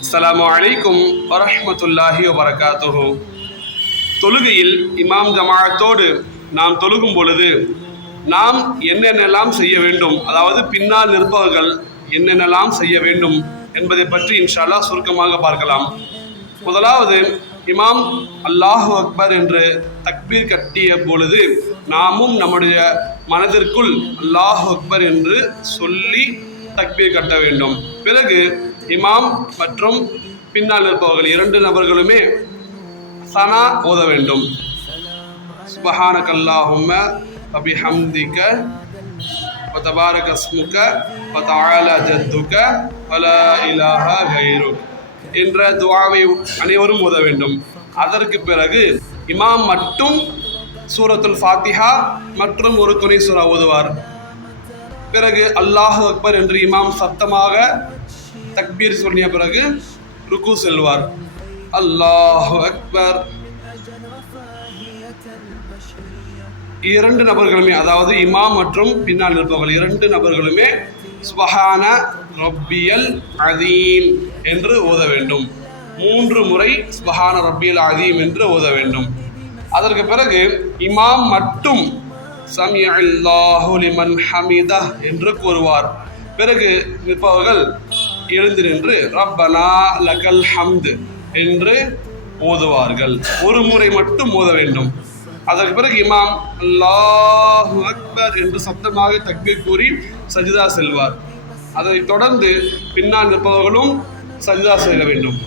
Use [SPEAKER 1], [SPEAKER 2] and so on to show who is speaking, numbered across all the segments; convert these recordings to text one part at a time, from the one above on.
[SPEAKER 1] அஸ்லாம் வலைக்கும் வரஹமத்துல்லாஹி வரகாத்துஹு தொழுகையில் இமாம் ஜமாத்தோடு நாம் தொழுகும் பொழுது நாம் என்னென்னலாம் செய்ய வேண்டும் அதாவது பின்னால் நிற்பவர்கள் என்னென்னலாம் செய்ய வேண்டும் என்பதை பற்றி இன்ஷால்லா சுருக்கமாக பார்க்கலாம். முதலாவது இமாம் அல்லாஹு அக்பர் என்று தக்பீர் கட்டிய பொழுது நாமும் நம்முடைய மனதிற்குள் அல்லாஹு அக்பர் என்று சொல்லி தக்பீர் கட்ட வேண்டும் பிறகு இமாம் மற்றும் பின்னால் இருப்பவர்கள் இரண்டு நபர்களுமே சனா ஓத வேண்டும் சுபஹானக அல்லாஹும்ம வபிஹம்திக وتبارك اسمك وتعالى جدك ولا إله غيرك என்ற துவாவை அனைவரும் ஓத வேண்டும். அதற்கு பிறகு இமாம் மட்டும் சூரத்துல் ஃபாத்திஹா மற்றும் ஒரு துணை சூரா ஓதுவார். பிறகு அல்லாஹ் அக்பர் என்று இமாம் சத்தமாக தக்பீர் சொல்லிய பிறகு ருக்கு செல்வார். அல்லாஹு அக்பர். இரண்டு நபர்களுமே அதாவது இமாம் மற்றும் பின்னால் இருப்பவர்கள் இரண்டு நபர்களுமே சுபஹான ரப்பியல் அதீம் என்று ஓத வேண்டும். மூன்று முறை சுபஹான ரப்பியல் அதீம் என்று ஓத வேண்டும். அதற்கு பிறகு இமாம் மட்டும் சமி அல்லாஹு லிமன் ஹமிதா என்று கூறுவார். பிறகு நிற்பவர்கள் எழுந்து நின்று ரப்பனா லகல் ஹம்து என்று ஓதுவார்கள். ஒரு முறை மட்டும் ஓத வேண்டும். அதற்கு பிறகு இமாம் அல்லாஹு அக்பர் என்று சத்தமாக தக்பீர் கூறி சஜிதா செல்வார். அதைத் தொடர்ந்து பின்னால் நிற்பவர்களும் சஜிதா செய்ய வேண்டும்.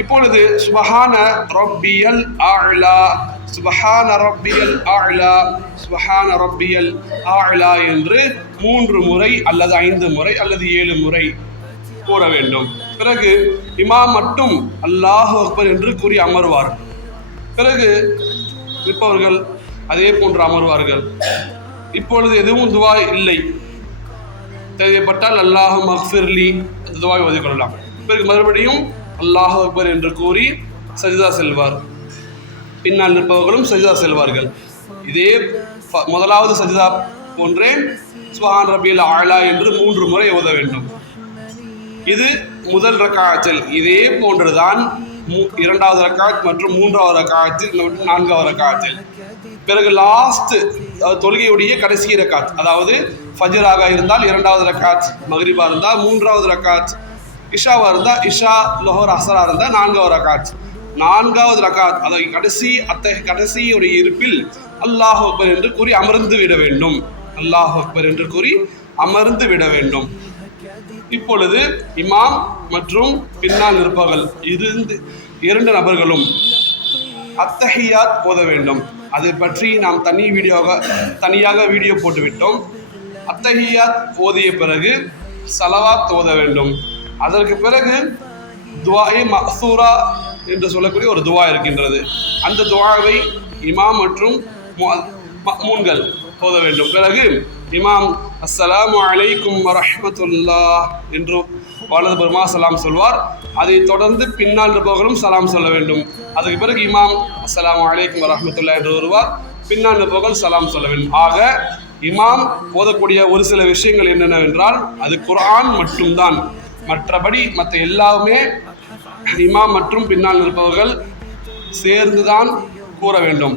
[SPEAKER 1] இப்பொழுது சுபஹான ரப்பியல் ஆழ்லா சுபஹான ரப்பியல் ஆழ்லா சுபஹான ரப்பியல் ஆழ்லா என்று மூன்று முறை அல்லது ஐந்து முறை அல்லது ஏழு முறை கூற வேண்டும். பிறகு இமாம் மட்டும் அல்லாஹ் அக்பர் என்று கூறி அமர்வார். பிறகு நிற்பவர்கள் அதே போன்று அமர்வார்கள். இப்பொழுது எதுவும் துவா இல்லை. தேவைப்பட்டால் அல்லாஹ் மக்ஃபிர்லி அந்த துவாவை ஒதுக்கொள்ளலாம் பிறகு மறுபடியும் அல்லாஹ் அக்பர் என்று கூறி சஜிதா செல்வார். பின்னால் நிற்பவர்களும் சஜிதா செல்வார்கள். இதே முதலாவது சஜிதா போன்றே சுஹான் ரபியல் ஆலா என்று மூன்று முறை ஓத வேண்டும். இது முதல் ரக்காச்சல் இதே போன்றுதான் இரண்டாவது ரக்காத் மற்றும் மூன்றாவது ரக்காத்தில் மற்றும் நான்காவது ரக்காத்தில் பிறகு லாஸ்ட் தொழுகையுடைய கடைசி ரக்காத். அதாவது ஃபஜராக இருந்தால் இரண்டாவது ரக்காத் மகரிபா இருந்தால் மூன்றாவது ரக்காத் இஷாவா இருந்தால் இஷா லோஹர் அசரா இருந்தால் நான்காவது ரக்காத். நான்காவது ரக்காத் அதை கடைசி அத்தகைய கடைசியுடைய இருப்பில் அல்லாஹ் அக்பர் என்று கூறி அமர்ந்து விட வேண்டும். அல்லாஹ் அக்பர் என்று கூறி அமர்ந்து விட வேண்டும். இப்பொழுது இமாம் மற்றும் பின்னால் நிற்பவர்கள் இருந்து இரண்டு நபர்களும் அத்தஹியாத் போத வேண்டும். அதை பற்றி நாம் தனி வீடியோவாக தனியாக வீடியோ போட்டுவிட்டோம். அத்தஹியாத் ஓதிய பிறகு சலவாத் ஓத வேண்டும். அதற்கு பிறகு துவாயை மசூரா என்று சொல்லக்கூடிய ஒரு துவா இருக்கின்றது. அந்த துவாவை இமாம் மற்றும் மூன்கள் ஓத வேண்டும். பிறகு இமாம் அஸ்ஸலாம் அலைக்கும் வரஹ்மத்துல்லாஹ் என்று வலது பெருமா சலாம் சொல்வார். அதைத் தொடர்ந்து பின்னால் இருப்பவர்களும் சலாம் சொல்ல வேண்டும். அதுக்கு பிறகு இமாம் அஸ்லாம் அலைக்கும் வரஹ்மத்துல்லாஹ் என்று வருவார். பின்னால் இருப்பவர்கள் சலாம் சொல்ல வேண்டும். ஆக இமாம் ஓதக்கூடிய ஒரு சில விஷயங்கள் என்னென்னவென்றால் அது குரான் மட்டும்தான். மற்றபடி மற்ற எல்லாமே இமாம் மற்றும் பின்னால் இருப்பவர்கள் சேர்ந்துதான் கூற வேண்டும்.